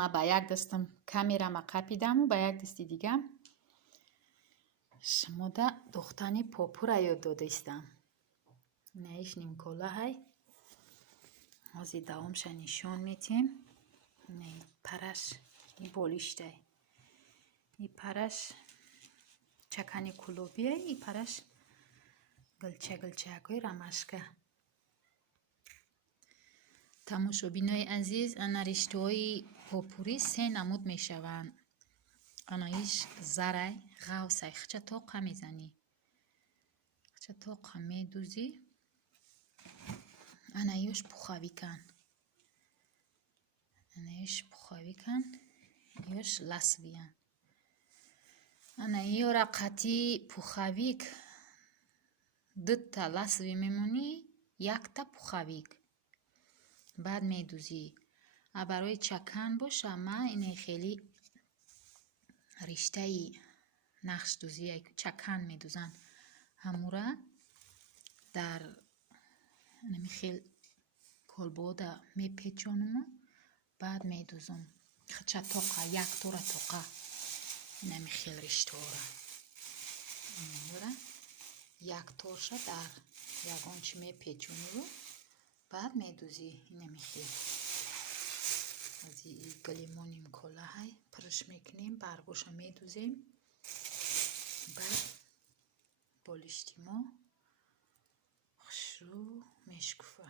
ما با یک دستم камера ма қапидаму ба як дасти дигам шумода духтани попура ёд додаистам. Наиш нимкола ҳай ҳозир давомша нишон метем. Не параш и болиштай и параш чакани кулобия и параш галча-галчакҳои рамашка. тамошобинои азиз, ана риштаҳои попурӣ се намуд мешаванд. Анаиш зарай ғавсай хча тоқа мезанӣ, хча тоқа медузӣ. Анаёш пухавикан, анаёш пухавикан, ёш ласвиян. Анаиёра қатӣ пухавик дутта ласви мемонӣ, якта пухавик баъд медузӣ. А барои чакан боша ма ине хеле риштаи нақшдузӣ чакан медузанд. Ҳамура дар намихел колбода мепечонуму баъд медузум. Хача тоқа як тора тоқа намихел риштаҳора инора як торша дар ягон чи мепечонуру баъд медузӣ намихел. ази галимоним кола ҳай пирш мекунем, баргоша медузем, баъд болишти мо хушрӯ мешкуфа.